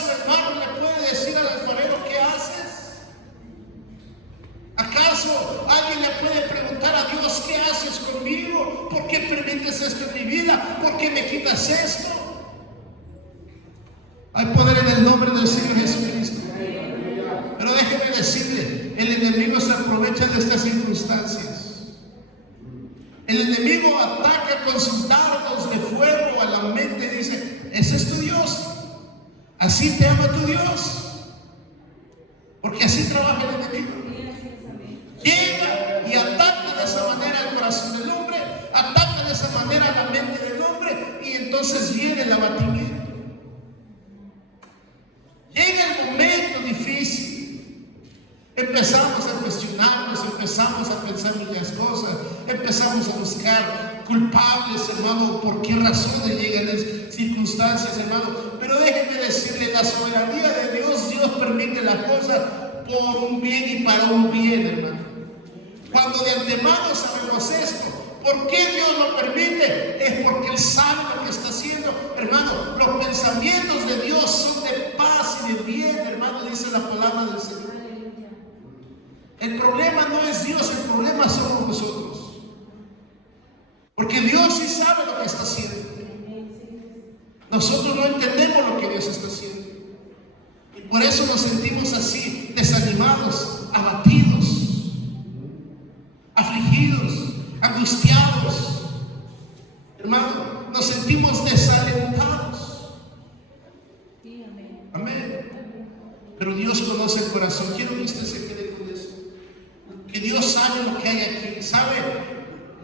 ¿Acaso, hermano, le puede decir al alfarero qué haces? ¿Acaso alguien le puede preguntar a Dios qué haces conmigo? ¿Por qué permites esto en mi vida? ¿Por qué me quitas esto? Hay poder en el nombre del Señor Jesucristo. Pero déjeme decirle, el enemigo se aprovecha de estas circunstancias. El enemigo ataca con sus dardos de fuego a la mente y dice: ese es tu Dios, así te ama tu Dios, porque así trabaja el enemigo. Llega y ataca de esa manera el corazón del hombre, ataca de esa manera la mente del hombre, y entonces viene el abatimiento. Llega el momento difícil, empezamos a cuestionarnos, empezamos a pensar muchas cosas, empezamos a buscar culpables, hermano, por qué razones llegan esas circunstancias, hermano. Pero déjenme decirle, la soberanía de Dios, Dios permite las cosas por un bien y para un bien, hermano. Cuando de antemano sabemos esto, ¿por qué Dios lo permite? Es porque Él sabe lo que está haciendo, hermano. Los pensamientos de Dios son de paz y de bien, hermano, dice la palabra del Señor. El problema no es Dios, el problema somos nosotros. Porque Dios sí sabe lo que está haciendo. Nosotros no entendemos lo que Dios está haciendo. Y por eso nos sentimos así, desanimados, abatidos, afligidos, angustiados. Hermano, nos sentimos desalentados. Amén. Pero Dios conoce el corazón. Quiero que usted se quede con eso. Que Dios sabe lo que hay aquí, sabe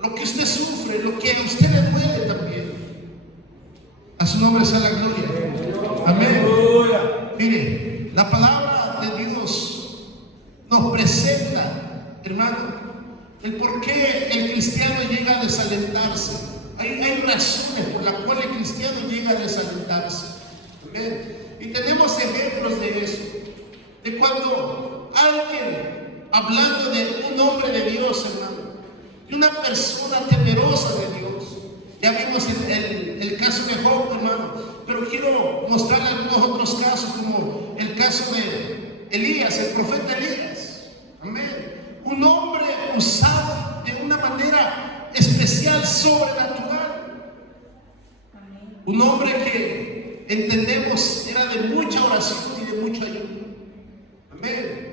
lo que usted sufre, lo que a usted le duele también. A su nombre sea la gloria. Amén. Mire, la palabra de Dios nos presenta, hermano, el por qué el cristiano llega a desalentarse. Hay razones por las cuales el cristiano llega a desalentarse. Amén. Y tenemos ejemplos de eso, de cuando alguien, hablando de un hombre de Dios, hermano, de una persona temerosa de Dios. Ya vimos el caso de Job, hermano, pero quiero mostrarle algunos otros casos, como el caso de Elías, el profeta Elías. Amén. Un hombre usado de una manera especial, sobrenatural. Un hombre que entendemos era de mucha oración y de mucho ayuno. Amén.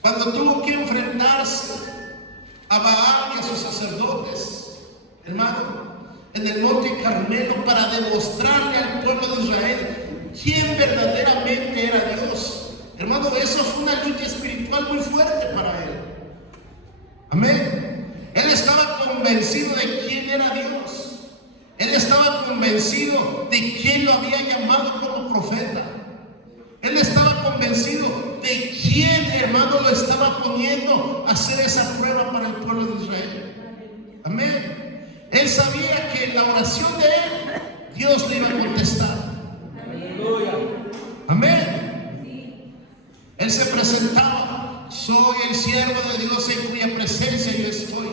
Cuando tuvo que enfrentarse a Baal y a sus sacerdotes, hermano, en el monte Carmelo, para demostrarle al pueblo de Israel quién verdaderamente era Dios. Hermano, eso fue una lucha espiritual muy fuerte para él. Amén. Él estaba convencido de quién era Dios. Él estaba convencido de quién lo había llamado como profeta. Él estaba convencido de quién, hermano, lo estaba poniendo a hacer esa prueba para el pueblo de Israel. Amén. Él sabía que en la oración de él, Dios le iba a contestar. Amén. Él se presentaba: soy el siervo de Dios en cuya presencia yo estoy.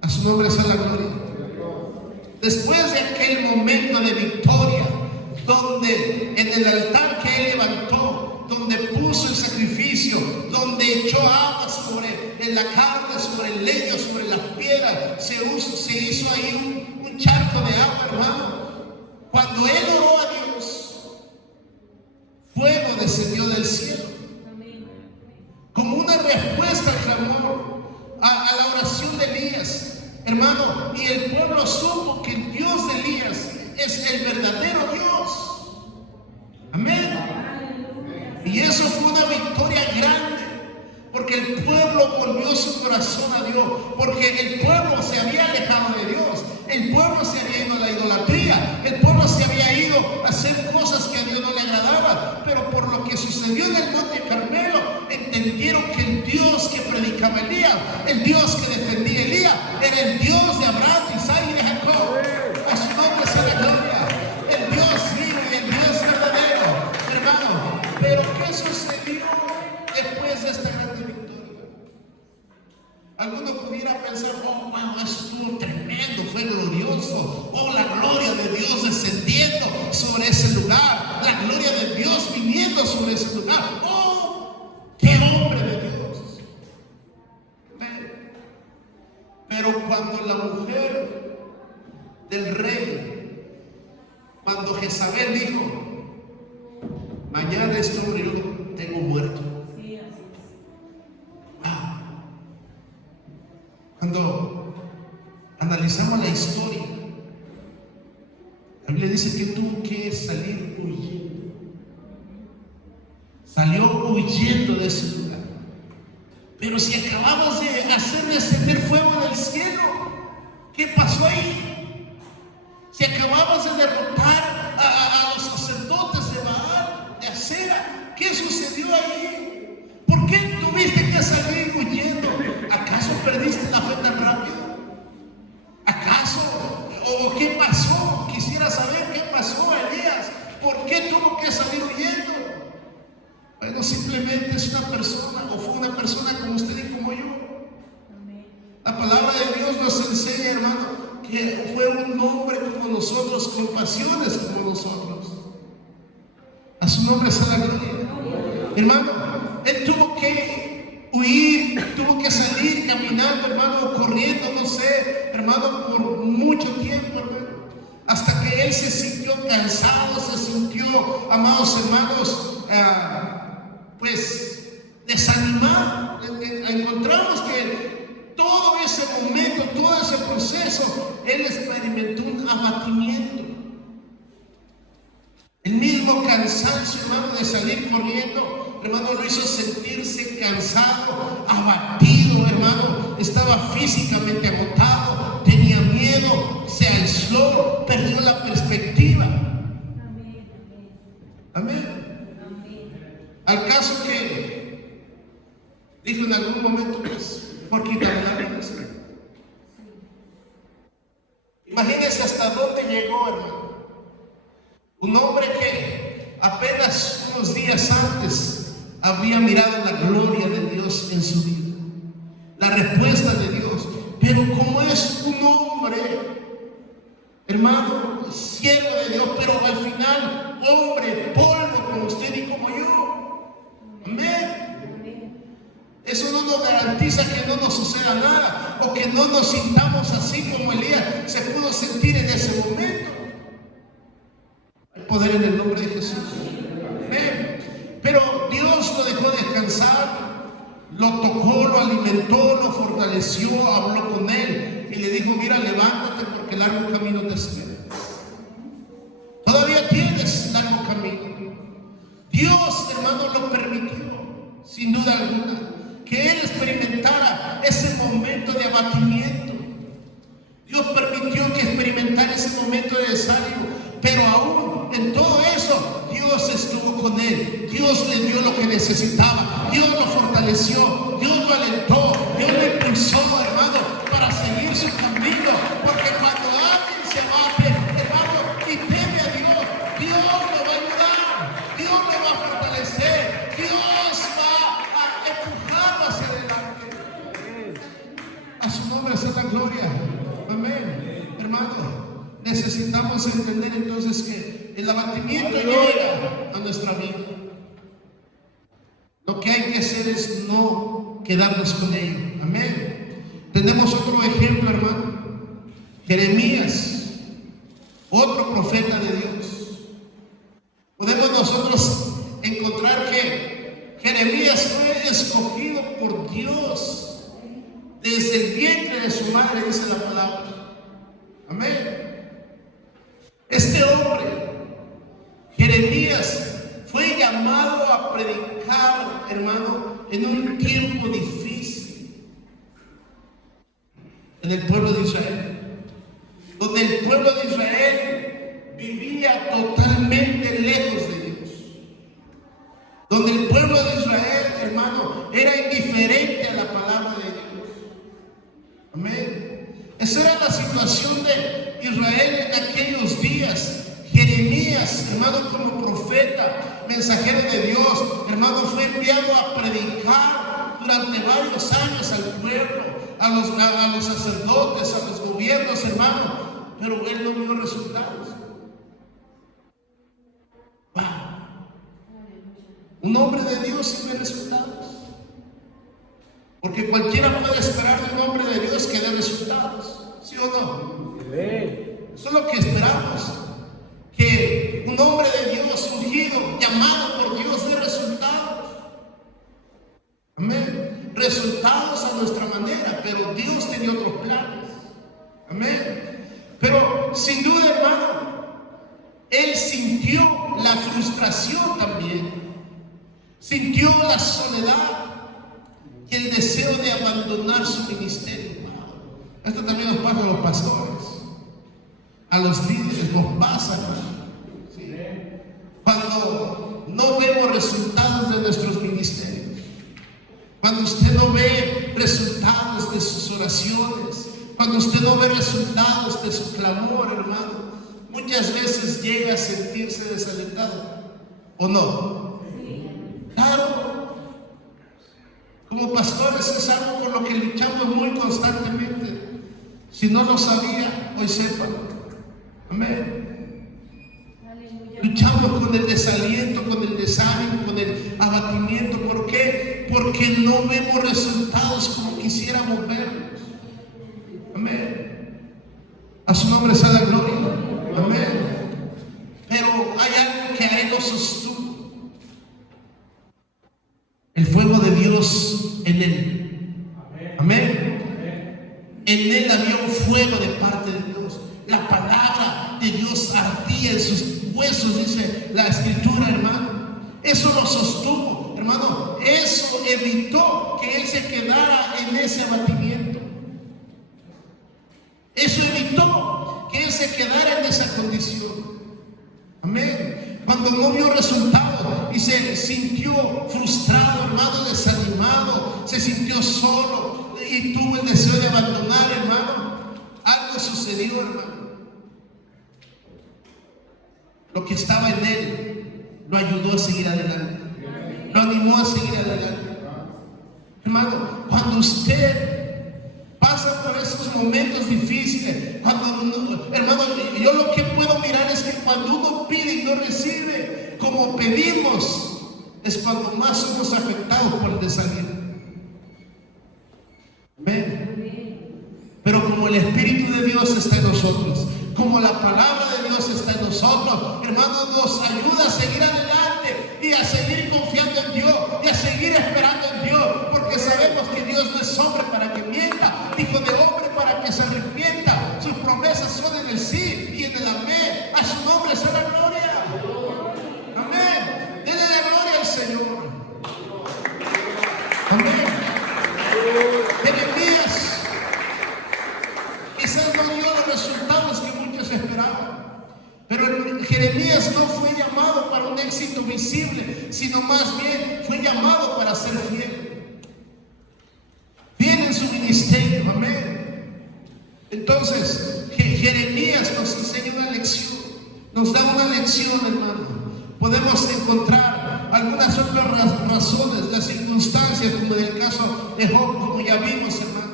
A su nombre sea la gloria. Después de aquel momento de victoria, donde en el altar que él levantó, donde puso el sacrificio, donde echó agua en la carne, sobre el leño, sobre las piedras, se hizo ahí un charco de agua, hermano. Cuando él oró a Dios, fuego descendió del cielo, como una respuesta al clamor, a la oración de Elías, hermano. Y el pueblo supo que el Dios de Elías es el verdadero Dios. Amén. Y eso fue una victoria grande, porque el pueblo volvió su corazón a Dios, porque el pueblo se había alejado de Dios, el pueblo se había ido a la idolatría, el pueblo se había ido a hacer cosas que a Dios no le agradaban. Pero por lo que sucedió en el monte Carmelo, entendieron que el Dios que predicaba Elías, el Dios que defendía Elías, era el Dios de Abraham, Isaac y de Jacob. A su nombre sea la gloria. El Dios vivo y el Dios verdadero, hermano. Pero ¿qué sucedió después de esta grande victoria? Alguno pudiera pensar: oh, wow, estuvo tremendo, fue glorioso, oh, la gloria de Dios descendió persona, ¡oh, qué hombre de Dios! Pero cuando la mujer del rey, cuando Jezabel dijo, mañana este hombre yo lo tengo muerto. Cuando analizamos la historia, la Biblia dice que tuvo que salir huyendo. Salió huyendo de ese lugar. Pero si acabamos de hacer descender fuego del cielo, ¿qué pasó ahí? Si acabamos de derrotar a los sacerdotes de Baal, de Acera, ¿qué sucedió ahí? ¿Por qué tuviste que salir huyendo? ¿Acaso perdiste la fe tan rápido? ¿Acaso? ¿O qué pasó? Quisiera saber qué pasó, Elías. ¿Por qué tuvo que salir huyendo? Bueno, simplemente es una persona, o fue una persona como usted y como yo. La palabra de Dios nos enseña, hermano, que fue un hombre como nosotros, con pasiones como nosotros. A su nombre sea la gloria. Hermano, él tuvo que huir, tuvo que salir caminando, hermano, corriendo, no sé, hermano, por mucho tiempo, hermano, hasta que él se sintió cansado, se sintió, amados hermanos, pues desanimado. Encontramos que todo ese momento, todo ese proceso, él experimentó un abatimiento. El mismo cansancio, hermano, de salir corriendo, hermano, lo hizo sentirse cansado, abatido, hermano. Estaba físicamente agotado, tenía miedo, se aisló, perdió la perspectiva. Amén. Al caso que dijo en algún momento, pues, por quitarme la vida. Imagínense hasta dónde llegó, hermano. Un hombre que apenas unos días antes había mirado la gloria de Dios en su vida, la respuesta de Dios, pero como es un hombre, hermano, siervo de Dios, pero al final hombre, polvo como usted y como yo. Amén. Eso no nos garantiza que no nos suceda nada, o que no nos sintamos así como Elías se pudo sentir en ese momento. Hay poder en el nombre de Jesús. Amén. Pero Dios lo dejó descansar, lo tocó, lo alimentó, lo fortaleció, habló con él y le dijo, mira, levántate porque largo camino te espera. Todavía tienes largo camino. Dios, hermano, lo permitió, sin duda alguna, que él experimentara ese momento de abatimiento. Dios permitió que experimentara ese momento de desánimo, pero aún en todo eso, Dios estuvo con él. Dios le dio lo que necesitaba. Dios lo fortaleció. Dios lo alentó. Dios lo impulsó, hermano, para seguir su camino. Porque cuando alguien se abate, hermano, y teme a Dios, Dios lo va a ayudar. Dios lo va a fortalecer. Dios va a empujarlo hacia adelante. A su nombre sea la gloria. Amén. Hermano, necesitamos entender entonces que el abatimiento llega a nuestra vida. Lo que hay que hacer es no quedarnos con ello. Amén. Tenemos otro ejemplo, hermano. Jeremías, otro profeta de Dios. Podemos nosotros encontrar que Jeremías fue escogido por Dios desde el vientre de su madre, dice la palabra. Amén. Este hombre, Jeremías, fue llamado a predicar, hermano, en un tiempo difícil en el pueblo de Israel, donde el pueblo de Israel vivía totalmente lejos de Dios, donde el pueblo de Israel, hermano, era indiferente a la palabra de Dios. Amén. Esa era la situación de Israel en aquellos días. Jeremías, hermano, como profeta, mensajero de Dios, hermano, fue enviado a predicar durante varios años al pueblo, a los sacerdotes, a los gobiernos, hermano, pero él no vio resultados. Wow. Un hombre de Dios sí ve resultados. Porque cualquiera puede esperar de un hombre de Dios que dé resultados. ¿Sí o no? Eso es lo que esperamos. Que un hombre de Dios, ungido, llamado por Dios, dé resultados. Amén. Resultados a nuestra manera, pero Dios tenía otros planes. Amén. Pero sin duda, hermano, él sintió la frustración también. Sintió la soledad y el deseo de abandonar su ministerio. Esto también nos pasa a los pastores, a los líderes, nos pasa, hermano. ¿Sí? Cuando no vemos resultados de nuestros ministerios, cuando usted no ve resultados de sus oraciones, cuando usted no ve resultados de su clamor, hermano, muchas veces llega a sentirse desalentado, ¿o no? Claro. Como pastores es algo por lo que luchamos muy constantemente. Si no lo sabía, hoy sepan. Amén. Luchamos con el desaliento, con el desánimo, con el abatimiento. ¿Por qué? Porque no vemos resultados como quisiéramos verlos. Amén. A su nombre sea la gloria. Amén. Pero hay algo que a él lo sostuvo. El fuego de Dios en él. Amén. En él había un fuego de parte de Dios. La palabra de Dios ardía en sus huesos, dice la escritura, hermano. Eso lo sostuvo, hermano. Eso evitó que él se quedara en ese abatimiento. Eso evitó que él se quedara en esa condición. Amén. Cuando no vio resultados y se sintió frustrado, hermano, desanimado, se sintió solo y tuvo el deseo de abandonar, hermano, algo sucedió, hermano. Lo que estaba en él lo ayudó a seguir adelante, lo animó a seguir adelante. Hermano, cuando usted pasa por esos momentos difíciles, hermano, yo lo que puedo mirar es que cuando uno pide y no recibe como pedimos, es cuando más somos afectados por el desánimo. Amén. Pero como el Espíritu de Dios está en nosotros, como la palabra de Dios está en nosotros, hermano, nos ayuda a seguir adelante y a seguir confiando en Dios y a seguir esperando en Dios, porque sabemos que Dios no es hombre para que mienta, hijo de hombre para que se arrepienta. Sus promesas son en el sí y en el amén. A su nombre sea la gloria. Amén. Denle la gloria al Señor. Amén. Jeremías quizás no dio los resultados que muchos esperaban, pero Jeremías no fue llamado para un éxito visible, sino más bien fue llamado para ser fiel. Fiel en su ministerio. Amén. Entonces, Jeremías nos enseña una lección, nos da una lección, hermano. Podemos encontrar algunas otras razones, las circunstancias, como en el caso de Job, como ya vimos, hermano.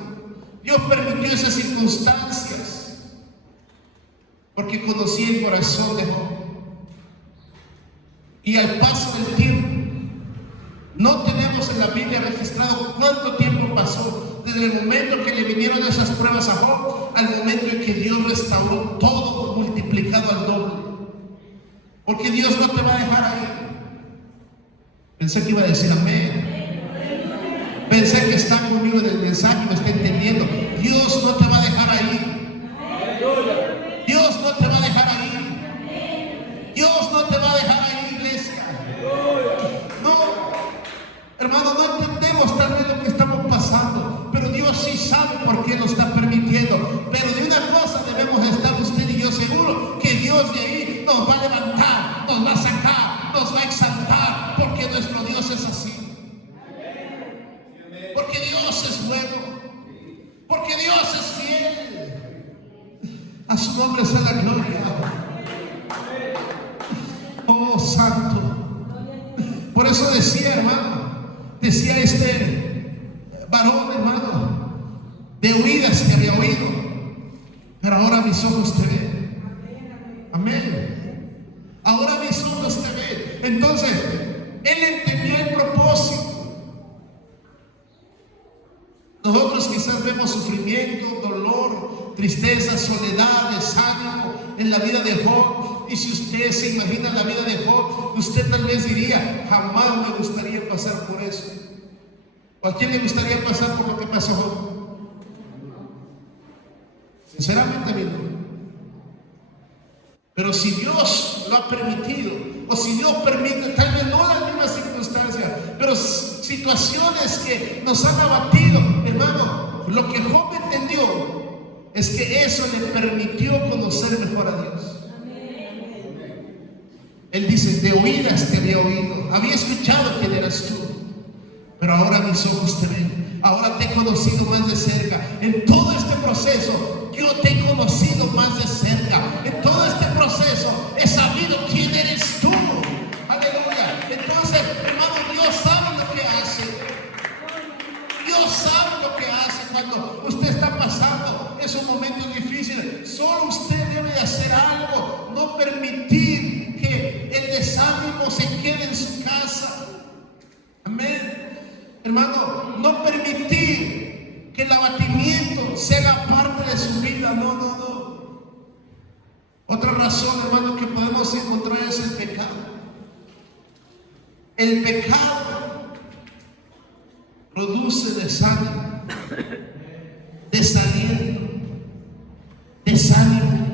Dios permitió esas circunstancias porque conocía el corazón de Job. Y al paso del tiempo, no tenemos en la Biblia registrado cuánto tiempo pasó desde el momento que le vinieron esas pruebas a Job al momento en que Dios restauró todo multiplicado al doble. Porque Dios no te va a dejar ahí. Pensé que iba a decir amén. Pensé que está conmigo en el mensaje, me está entendiendo. Dios no te va a dejar ahí. Dios no te va a dejar ahí. Dios no te va a dejar ahí, iglesia. No, hermano, no entendemos tal vez lo que estamos pasando, pero Dios sí sabe por qué lo está permitiendo. Pero de una cosa debemos estar usted y yo seguros, que Dios de ahí nos va a levantar, nos va a sacar, nos va a exaltar, porque nuestro Dios es así. Porque Dios es bueno, porque Dios es fiel. A su nombre sea la gloria. Oh, santo. Por eso decía, hermano, decía este varón, hermano, de oídas que había oído, pero ahora mis ojos te ven. Amén. Ahora mis ojos te ven. Entonces, Él entendió el propósito. Nosotros quizás vemos sufrimiento, dolor, tristeza, soledad, desánimo en la vida de Job. Y si usted se imagina la vida de Job, usted tal vez diría: jamás me gustaría pasar por eso. ¿O a quién le gustaría pasar por lo que pasó Job? Sinceramente, a mí no. Pero si Dios lo ha permitido, o si Dios permite, tal vez no las mismas circunstancias, pero situaciones que nos han abatido, hermano, lo que Job entendió es que eso le permitió conocer mejor a Dios. Él dice: de oídas te había oído, había escuchado quién eras tú, pero ahora mis ojos te ven, ahora te he conocido más de cerca. En todo este proceso yo te he conocido más de cerca. En todo este proceso he sabido quién eres tú. Aleluya. Entonces, hermano, Dios sabe lo que hace. Dios sabe lo que hace cuando usted está pasando esos momentos difíciles. Solo usted debe de hacer algo: no permitir que el desánimo se quede en su casa. Amén. Hermano, no permitir que el abatimiento se haga parte de su vida. No, no, no. Otra razón, hermano, que podemos encontrar es el pecado. El pecado produce desánimo, desaliento, desánimo.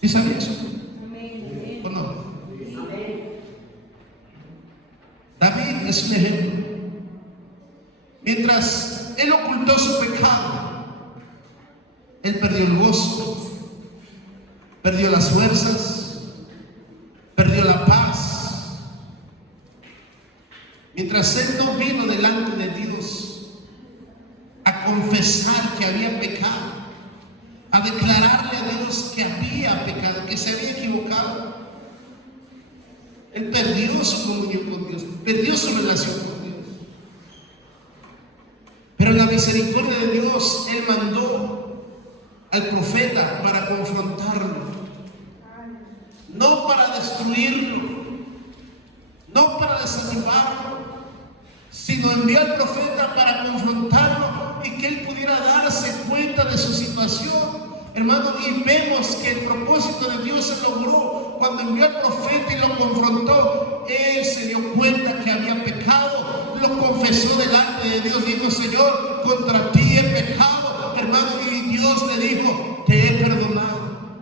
¿Sí sabía eso? ¿O no? David es un ejemplo. Mientras él ocultó su pecado, él perdió el gozo, perdió las fuerzas, perdió la paz. Mientras él no vino delante de Dios a confesar que había pecado, a declararle a Dios que había pecado, que se había equivocado, él perdió su comunión con Dios, perdió su relación con Dios. Pero en la misericordia de Dios, Él mandó al profeta para confrontarlo, no para destruirlo, no para desanimarlo, sino envió al profeta para confrontarlo y que él pudiera darse cuenta de su situación. Hermano, y vemos que el propósito de Dios se logró cuando envió al profeta y lo confrontó. Él se dio cuenta que había pecado, lo confesó delante de Dios, dijo: Señor, contra ti he pecado, hermano, y Dios le dijo: te he perdonado.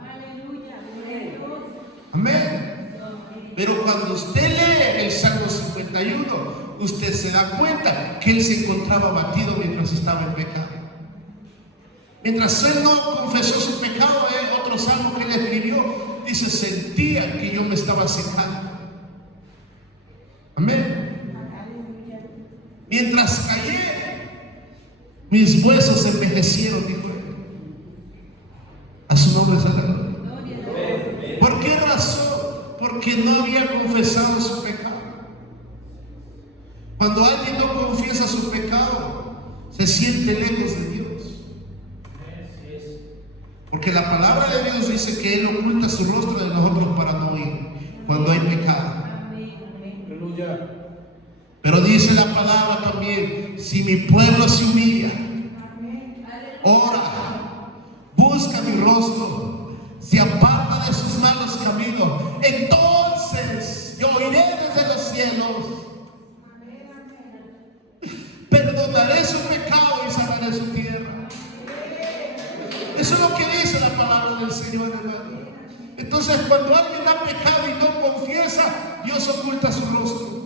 Amén. Pero cuando usted lee el Salmo 51, usted se da cuenta que él se encontraba abatido mientras estaba en pecado. Mientras él no confesó su pecado, otro salmo que él escribió dice: sentía que yo me estaba secando. Amén. Mientras callé, mis huesos envejecieron, dijo él. A su nombre sea la gloria. ¿Por qué razón? Porque no había confesado su pecado. Cuando alguien no confiesa su pecado, se siente lejos de Dios. Porque la palabra de Dios dice que Él oculta su rostro de nosotros para no oír cuando hay pecado. Pero dice la palabra también: si mi pueblo se humilla, ora, busca mi rostro, se aparta de sus malos caminos, entonces yo oiré desde los cielos, perdonaré su pecado y sanaré su tierra. Eso es lo que dice la palabra del Señor, hermano. Entonces, cuando alguien ha pecado y no confiesa, Dios oculta su rostro.